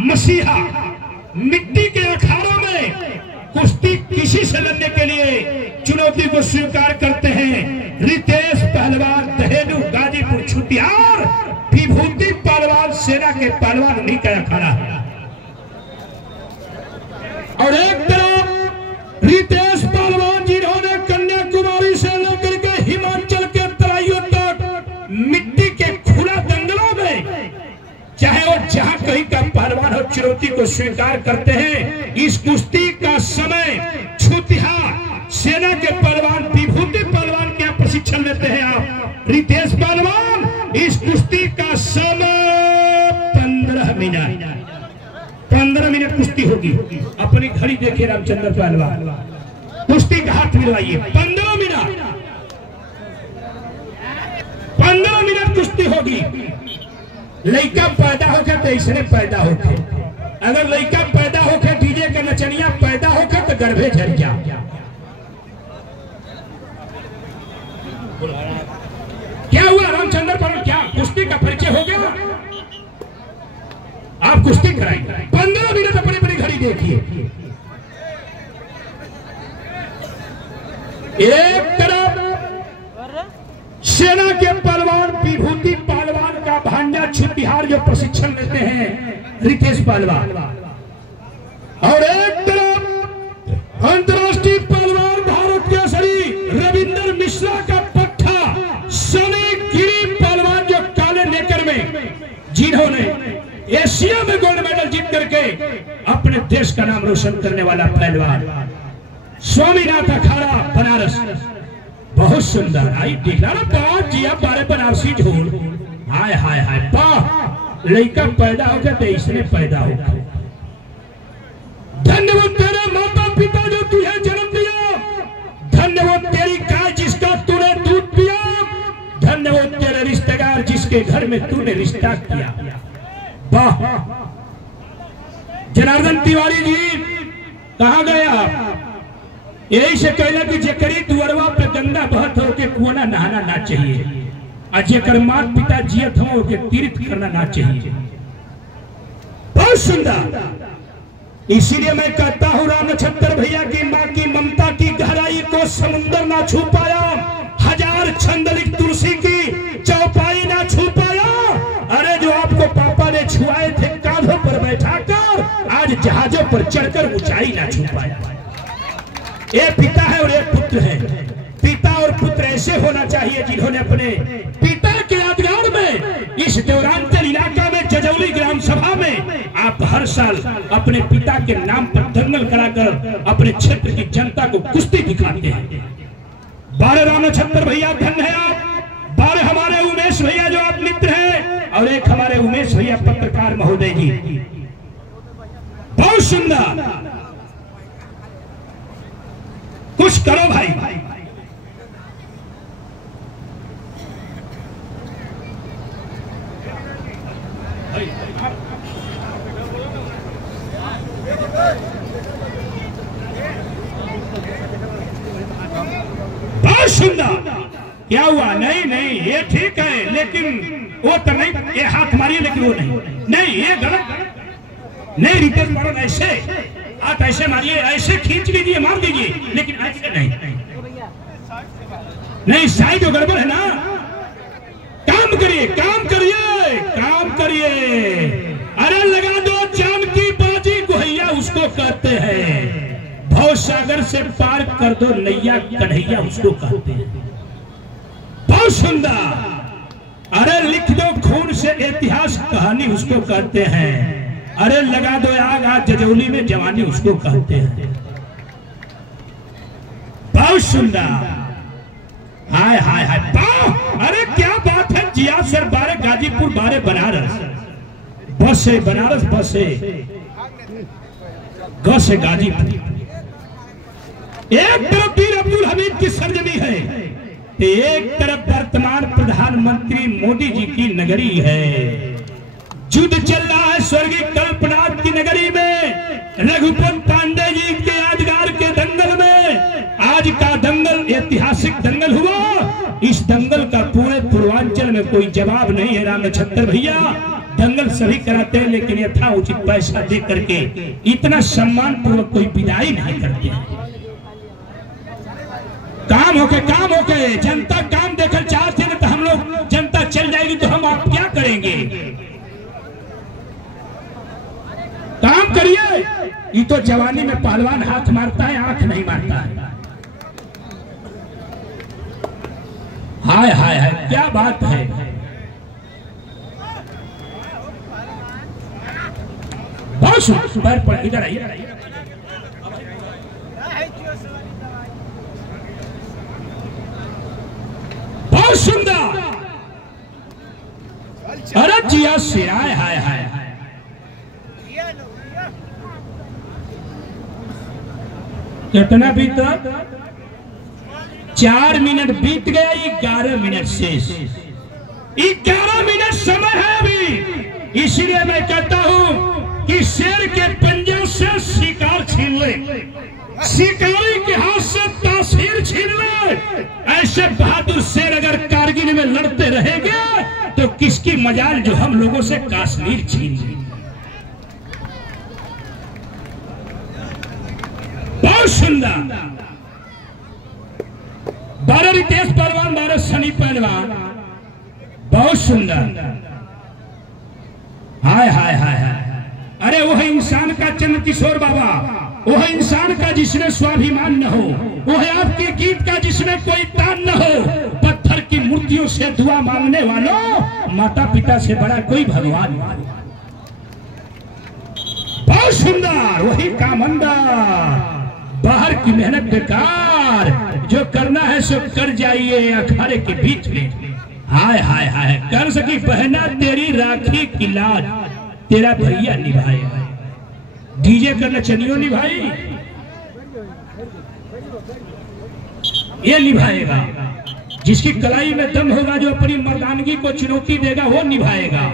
मसीहा मिट्टी के अखाड़ों में कुश्ती किसी से लड़ने के लिए चुनौती को स्वीकार करते हैं। रितेश पहलवान दहेनु गाजीपुर छुटियार, विभूति पहलवान सेना के पहलवान उन्हीं का अखाड़ा है। और एक तरफ रितेश पहलवान जिन्होंने कन्याकुमारी से लेकर के हिमाचल के तराइयों तक मिट्टी के खुला दंगलों में चाहे वो जहां कहीं का पहलवान हो चुनौती को स्वीकार करते हैं। इस कुश्ती का समय छुतिया सेना के पहलवान विभूति पहलवान क्या प्रशिक्षण लेते हैं आप रितेश पहलवान। इस कुश्ती का समय 15 मिनट 15 मिनट कुश्ती होगी। अपनी घड़ी देखिए रामचंद्र पहलवान, कुश्ती का हाथ मिलवाइए। 15 मिनट 15 मिनट कुश्ती होगी। लड़का पैदा होके तो इसने पैदा होके, अगर लड़का पैदा होके डीजे के नचनिया पैदा होके तो गर्भे झड़ जा। क्या हुआ रामचंद्र पर, क्या कुश्ती का परिचय हो गया? आप कुश्ती कराएंगे। 15 मिनट अपनी अपनी घड़ी देखिए। एक तरफ सेना के पहलवान विभूति पहलवान का भांजा छुटिहार जो प्रशिक्षण लेते हैं रितेश पहलवान, और एक तरफ अंतर्राष्ट्रीय पहलवान भारत केसरी रविंद्र मिश्रा का पट्टा सनी गिरी पहलवान जो काले नेकर में जिन्होंने एशिया में गोल्ड मेडल जीत करके अपने देश का नाम रोशन करने वाला पहलवान स्वामीनाथ अखाड़ा बनारस। बहुत सुंदर आई दिखला जिया बारे बनारसी झोल। हाय हाय हाय वाह, लड़का पैदा हो गया तो इसने पैदा हो गया। धन्यवाद तेरे माता पिता जो तुझे जन्म दिया, धन्यवाद तेरी गाय जिसका तूने दूध पिया, धन्यवाद तेरे रिश्तेदार जिसके घर में तूने रिश्ता किया। वाह, जनार्दन तिवारी जी कहाँ गए आप? यही से कहला कि जेकरी दुअरवा पे गंगा बहत हो के कुआं नहाना ना चाहिए, और जेकर माता पिता जियत हो के तीर्थ करना ना चाहिए। बहुत सुंदर। इसीलिए मैं कहता हूँ राम नक्षत्र भैया की माँ की ममता की गहराई को समुद्र ना छू पाया, हजार छंद लिख तुलसी की चौपाई ना छू पाया। अरे जो आपको पापा ने छुआए थे कांधों पर बैठाकर, आज जहाजों पर चढ़कर ऊंचाई ना छू पाया। एक पिता है और एक पुत्र है। पिता और पुत्र ऐसे होना चाहिए जिन्होंने अपने पिता के यादगार में इस देवरांचल इलाका में जजौली ग्राम सभा में आप हर साल अपने पिता के नाम पर दंगल कराकर अपने क्षेत्र की जनता को कुश्ती दिखाते हैं। 12 राम नक्षत्र भैया धन्य है आप, 12 हमारे उमेश भैया जो आप मित्र हैं, और एक हमारे उमेश भैया पत्रकार महोदय जी। बहुत सुंदर, कुछ करो भाई। बहुत सुंदर। क्या हुआ? नहीं नहीं ये ठीक है, लेकिन वो तो नहीं, ये हाथ मारिए लेकिन वो नहीं, ये गलत नहीं। रितेश मारो ऐसे हाथ ऐसे मारिए, ऐसे खींच लीजिए, मार दीजिए, लेकिन ऐसे नहीं, साइड जो गड़बड़ है ना। काम करिए काम करिए काम करिए। अरे लगा दो चांद की बाजी गोहैया उसको कहते हैं, भव सागर से पार कर दो नैया कन्हैया उसको कहते हैं। बहुत सुंदर। अरे लिख दो खून से इतिहास कहानी उसको कहते हैं। अरे लगा दो आग आज जजौली में जवानी उसको कहते हैं। बहुत सुंदर। हाय हाय हाय वाह, अरे क्या बात है। जिया सर 12 गाजीपुर 12 बनारस, बस से बनारस, बस से ग से गाजीपुर। एक तरफ पीर अब्दुल हमीद की सरजमी है, एक तरफ वर्तमान प्रधानमंत्री मोदी जी की नगरी है। युद्ध चल रहा है स्वर्गीय कल्पनाथ की नगरी में, रघुपत पांडे जी के यादगार के दंगल में। आज का दंगल ऐतिहासिक दंगल हुआ। इस दंगल का पूरे पूर्वांचल में कोई जवाब नहीं है राम नक्षत्र भैया। दंगल सभी कराते हैं, लेकिन यथा उचित पैसा दे करके इतना सम्मान पूर्वक कोई विदाई नहीं करते हैं। काम होके जनता काम देखकर चाहते हैं तो हम लोग, जनता चल जाएगी तो हम आप क्या करेंगे? काम करिए। ये तो जवानी में पहलवान हाथ मारता है, आंख नहीं मारता है। हाय हाय हाय, क्या बात है। बहुत पैर पर इधर आइए। बहुत सुंदर। अरे जिया सिराय, हाय हाय हाय। कितना बीता? 4 मिनट बीत गया। 11 मिनट शेष। 11 मिनट समय है अभी। इसलिए मैं कहता हूं कि शेर के पंजे से शिकार छीन ले, शिकारी के हाथ से तासीर छीन ले। ऐसे बहादुर शेर अगर कारगिल में लड़ते रहेंगे तो किसकी मजाल जो हम लोगों से कश्मीर छीन ले। बहुत सुंदर। 12 रितेश पहलवान, 12 सनी पहलवान। बहुत सुंदर। हाय हाय हाय हाय। अरे वह इंसान का चंद्र किशोर बाबा, वह इंसान का जिसमें स्वाभिमान न हो, वह आपके गीत का जिसमें कोई तान न हो। पत्थर की मूर्तियों से दुआ मांगने वालों, माता पिता से बड़ा कोई भगवान नहीं। बहुत सुंदर। वही कामंदर। बाहर की मेहनत बेकार, जो करना है सो कर जाइए अखाड़े के बीच में। हाय हाय हाय। कर सकी बहना तेरी राखी की लाज, तेरा भैया निभाएगा। डीजे का नचनियों निभाई, ये निभाएगा। जिसकी कलाई में दम होगा, जो अपनी मर्दानगी को चुनौती देगा, वो निभाएगा।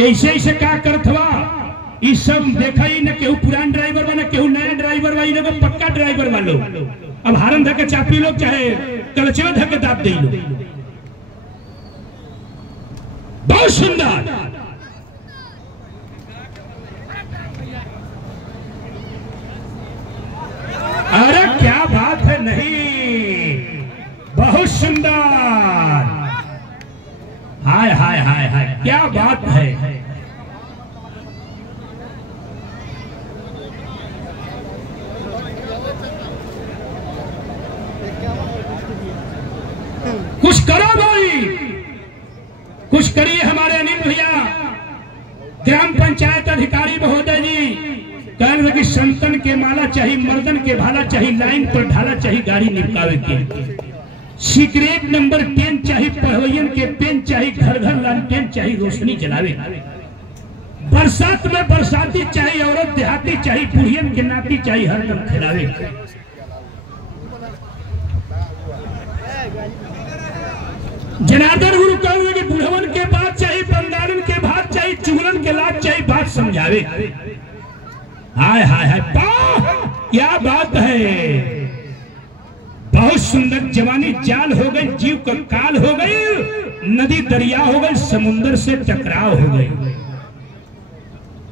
ऐसे ऐसे क्या करथवा, इस सब देखा ही न केहू पुरान ड्राइवर बना, केहू नया ड्राइवर बा, इन लोग पक्का ड्राइवर वालो। अब हारन धके चापी लोग, चाहे कलचवा धके दाब दे लो। बहुत सुंदर। अरे क्या बात है। नहीं, बहुत सुंदर। हाय हाय हाय हाय, क्या बात है। कुछ करो भाई, कुछ करिए। हमारे अनिल भैया ग्राम पंचायत अधिकारी महोदय जी कह रहे कि संतन के माला चाहिए, मर्दन के भाला चाहिए, लाइन पर ढाला चाहिए, गाड़ी निपकावे के। सिगरेट नंबर 10 चाहिए, पढ़ोयन के पेन चाहिए, घर घर लालटेन चाहिए, रोशनी जलावे। बरसात में बरसाती चाहिए, औरत देहाती चाहिए, बुढ़ियन के नाती चाहिए, हरदम खिलावे। जनार्दन गुरु कह कि बुढ़वन के बात चाहिए, बंगालन के बात चाहिए, चुगलन के लाभ चाहिए, बात समझावे। हाय हाय हाय, क्या बात है। बहुत सुंदर। जवानी जाल हो गई, जीव का काल हो गई, नदी दरिया हो गई, समुद्र से टकराव हो गई।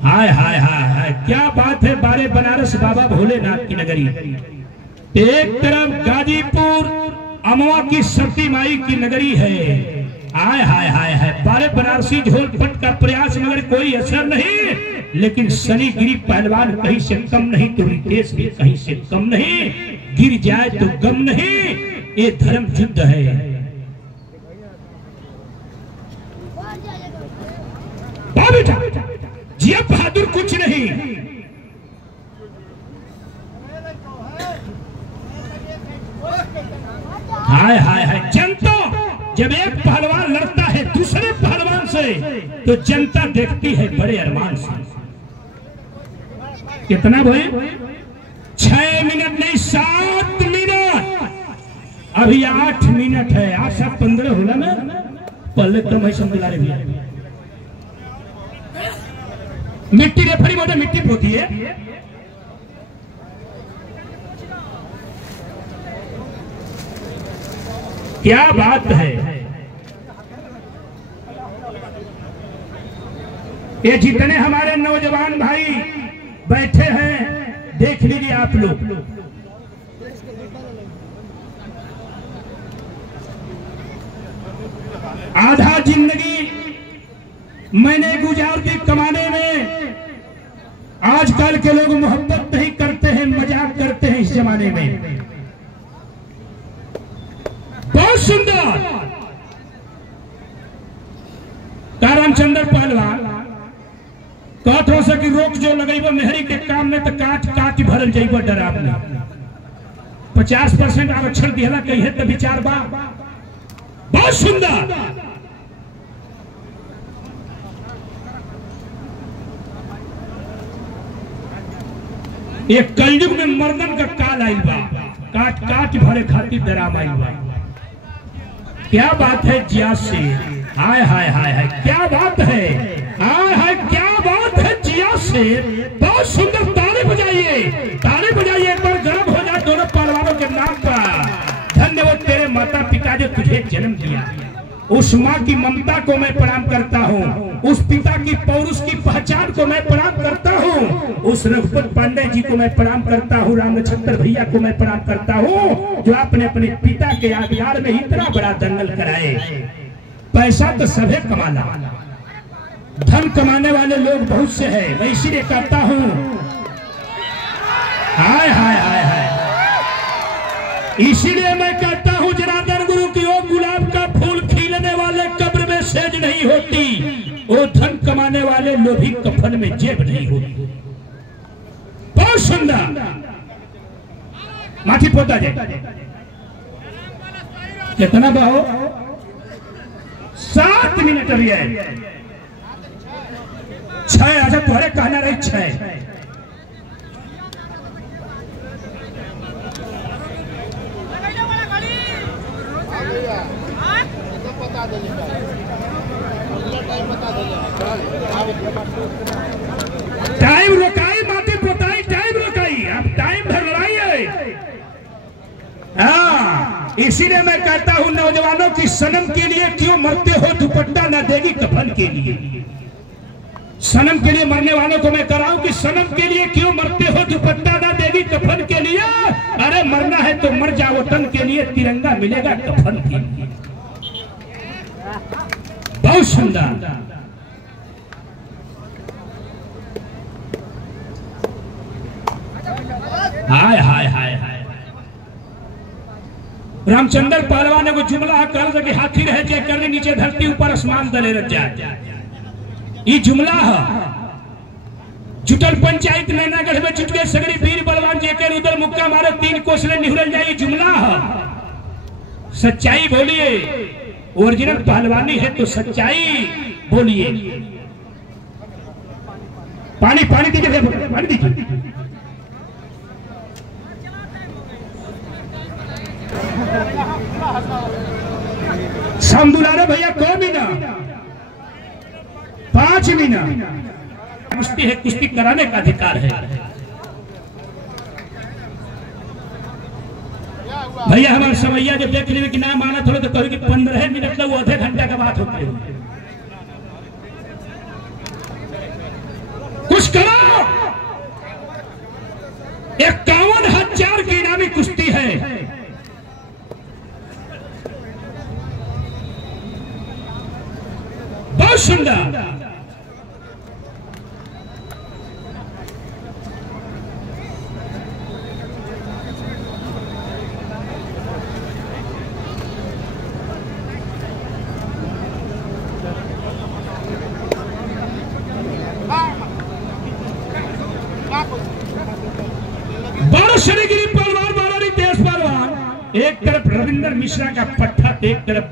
हाय हाय हाय हाय, क्या बात है। बारे बनारस बाबा भोलेनाथ की नगरी, एक तरफ गाजीपुर अमवा की सती माई की नगरी है। हाय हाय हाय हाय। बारे बनारसी झोल पट का प्रयास मगर कोई असर नहीं, लेकिन सनी गिरी पहलवान कहीं से कम नहीं, तो रितेश भी कहीं से कम नहीं। गिर जाए तो गम नहीं, ये धर्म युद्ध है। बेटा जिया बहादुर कुछ नहीं। हाय हाय हाय। जनता जब एक पहलवान लड़ता है दूसरे पहलवान से, तो जनता देखती है बड़े अरमान से। कितना भाई? 6 मिनट नहीं, 7 मिनट। अभी 8 मिनट है। 8 7 15 होला ना, पहले तो मैं समझा रही भैया। मिट्टी रेफरी मोटे मिट्टी पोती है। क्या बात है। ये जितने हमारे नौजवान भाई बैठे हैं देख लीजिए आप लोग, आधा जिंदगी मैंने गुजार दी कमाने में। आजकल के लोग मोहब्बत नहीं करते हैं, मजाक करते हैं इस जमाने में। बहुत सुंदर रामचंद्र पहलवान कहत हो सकी रोक जो लगेब मेहरी के काम में तो काट काट भरल जाइब डराव में। 50% आरक्षण दिला कही तो विचार बा। बहुत सुंदर ये कलयुग में मर्दन का काल आइल बा, काट काट भरे खातिर डराव आइल बा। क्या बात है जिया से, हाय हाय हाय हाय क्या बात है, हाय हाय क्या बात है जिया से। बहुत सुंदर ताली बजाइए, ताली बजाइए एक बार, गर्व हो जाए दोनों पहलवानों के नाम पर। धन्यवाद तेरे माता पिता जो तुझे जन्म दिया। उस माँ की ममता को मैं प्रणाम करता हूँ, उस पिता की पौरुष की पहचान को मैं प्रणाम करता हूँ, उस रघुपत पांडे जी को मैं प्रणाम करता हूँ, राम नक्षत्र भैया को मैं प्रणाम करता हूँ जो आपने अपने पिता के यादगार में इतना बड़ा दंगल कराए। पैसा तो सभी कमाना, धन कमाने वाले लोग बहुत से हैं, मैं इसीलिए कहता हूँ हाय हाय हाय हाय, इसीलिए मैं कहता हूँ जनार्दन गुरु की ओ गुलाब का फूल खिलने वाले कब्र में सेज नहीं होती, वो धन कमाने वाले लोभी कफन में जेब नहीं होती। बहुत सुंदर माथी पोता जाए कितना बहो 7 मिनट अभी है 6। अच्छा तुम्हारे कहना रही 6। टाइम रुकाई माते पोताई, टाइम रुकाई, अब टाइम भर लगाइए। हाँ इसीलिए मैं कहता हूँ नौजवानों की सनम के लिए क्यों मरते हो, दुपट्टा न देगी कफन के लिए। सनम के लिए मरने वालों को मैं कराऊं कि सनम के लिए क्यों मरते हो, दुपट्टा न देगी कफन के लिए। अरे मरना है तो मर जाओ वतन के लिए, तिरंगा मिलेगा कफन के लिए। बहुत सुंदर हाय हाय हाय हाय। रामचंद्र पहलवान ने वो जुमला कर कि हाथी रहे जे करने नीचे धरती ऊपर आसमान दले रह जाए। ये जुमला है जुटल पंचायत नैनागढ़ में जुट गए सगरी वीर बलवान जेकर उधर मुक्का मारे 3 कोसले निहुरल जाए। जुमला है, सच्चाई बोलिए, ओरिजिनल पहलवानी है तो सच्चाई बोलिए। पानी पानी दीजिए, पानी दीजिए। समदुलारे भैया 2 मिनट 5 मिनट कुश्ती है, कुश्ती कराने का अधिकार है। भैया हमारे समैया जब देख लेवे कि ना माना थोड़ा तो कहो कि 15 मिनट लग, वो आधे घंटा का बात होती है। कुछ करो। 51,000 की इनामी कुश्ती है। बहुत सुंदर बाराशरीगिरी पहलवान, बारारी देश पहलवान, एक तरफ रविंदर मिश्रा का पट्टा, एक तरफ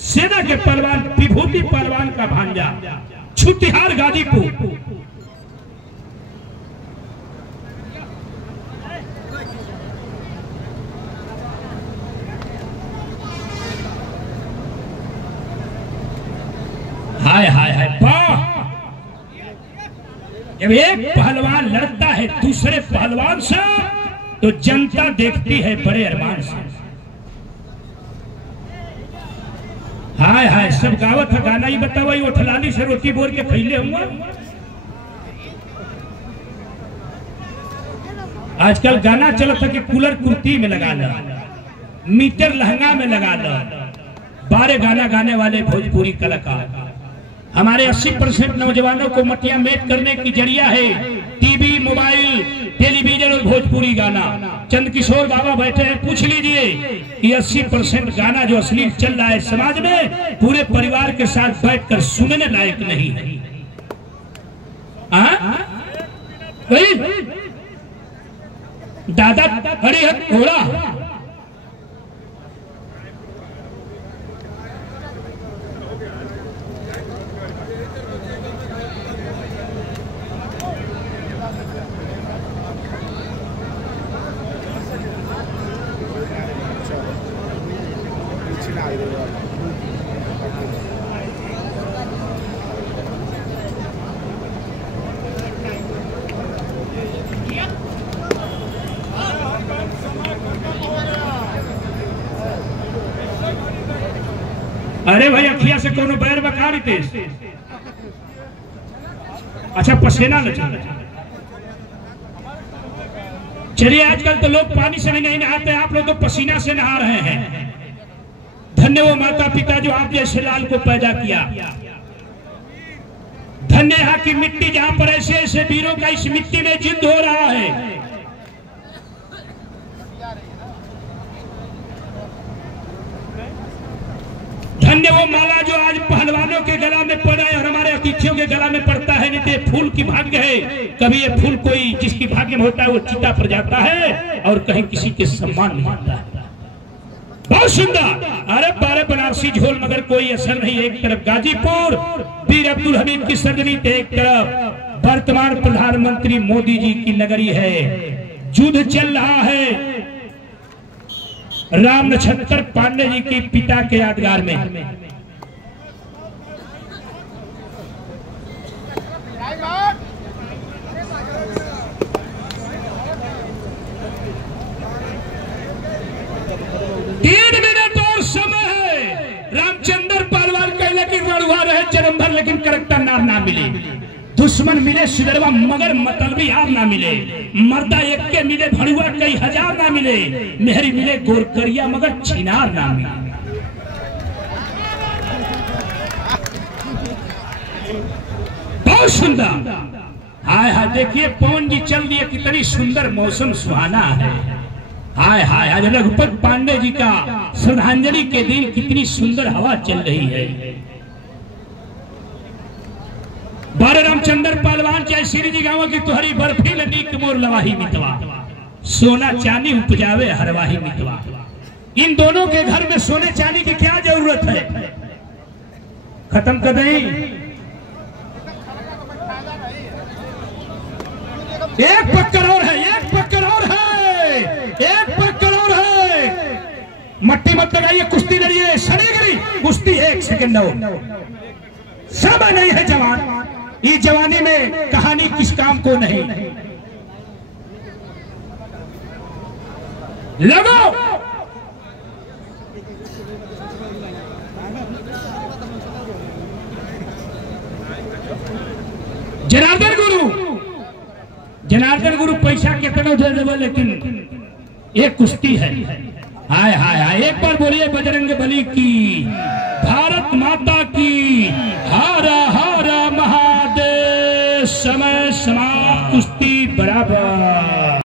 सेना के पहलवान विभूति पहलवान का भांजा छुतिहार गाजीपुर। हाय हाय हाय वाह। जब एक पहलवान लड़ता है दूसरे पहलवान से तो जनता देखती है बड़े अरमान से। हाय हाय सब गावत है गाना ही बतावा, वो ठलाली से रोटी बोल के फैले हुआ आजकल गाना चलत है कि कूलर कुर्ती में लगा लो, मीटर लहंगा में लगा लो। 12 गाना गाने वाले भोजपुरी कलाकार हमारे 80% नौजवानों को मटिया मेट करने की जरिया है टीवी, मोबाइल, टेलीविजन और भोजपुरी गाना। चंद्रकिशोर बाबा बैठे हैं, पूछ लीजिए कि 80% गाना जो अश्लील चल रहा है समाज में, पूरे परिवार के साथ बैठकर सुनने लायक नहीं है। दादा हरिहर घोड़ा अरे भाई अखिया से कोनो बैर बका रही। अच्छा पसीना न चलिए, आजकल तो लोग पानी से नहीं नहाते, आप लोग तो पसीना से नहा रहे हैं। धन्य वो माता पिता जो आप जैसे लाल को पैदा किया। धन्य यहाँ की मिट्टी जहाँ पर ऐसे ऐसे वीरों का इस मिट्टी में जिंद हो रहा है। धन्य वो माला जो आज पहलवानों के गला में पड़ा है और हमारे अतिथियों के गला में पड़ता है। नहीं तो फूल की भाग्य है, कभी ये फूल कोई जिसकी भाग्य में होता है वो चिता पर जाता है और कहीं किसी के सम्मान में आता है। बहुत सुंदर। अरे 12 बनारसी झोल मगर कोई असर नहीं। एक तरफ गाजीपुर वीर अब्दुल हमीद की सरजमी, एक तरफ वर्तमान प्रधानमंत्री मोदी जी की नगरी है। युद्ध चल रहा है राम नक्षत्र पांडे जी के पिता के यादगार में। रामचंद्र पहलवान कहला कि रड़ुआ रहे जन्म भर लेकिन करक्टर नार ना मिले। दुश्मन मिले सिदरवा मगर मतलबी यार ना मिले। मर्दा एक के मिले भड़ुआ कई हजार ना मिले। मेहरी मिले गोरकरिया मगर छिनार ना मिले। बहुत सुंदर। हाय हाय देखिए पवन जी चल दिए, कितनी सुंदर मौसम सुहाना है। हाय हाय आज रघुपत पांडे जी का श्रद्धांजलि के दिन कितनी सुंदर हवा चल रही है। 12 रामचंद्र पहलवान चाहे श्री जी गाँव की तुहरी बर्फी नीक मोर लवाही मितवा, सोना चांदी उपजावे हरवाही मितवा। इन दोनों के घर में सोने चांदी की क्या जरूरत है? खत्म कर दें। एक पक्कर और है, एक पक्कर और है, एक पक्कर और है। मट्टी मत लगाइए, कुश्ती लड़िए, सड़ेगी कुश्ती। 1 सेकंड हो, समय नहीं है जवान। इस जवानी में कहानी किस काम को नहीं। लगो जनार्दन गुरु, जनार्दन गुरु पैसा कितना दे देवे लेकिन एक कुश्ती है। हाय हाय हाय एक बार बोलिए बजरंग बली की, भारत माता की, हारा हारा महादेव। समय समाप्त, कुश्ती बराबर।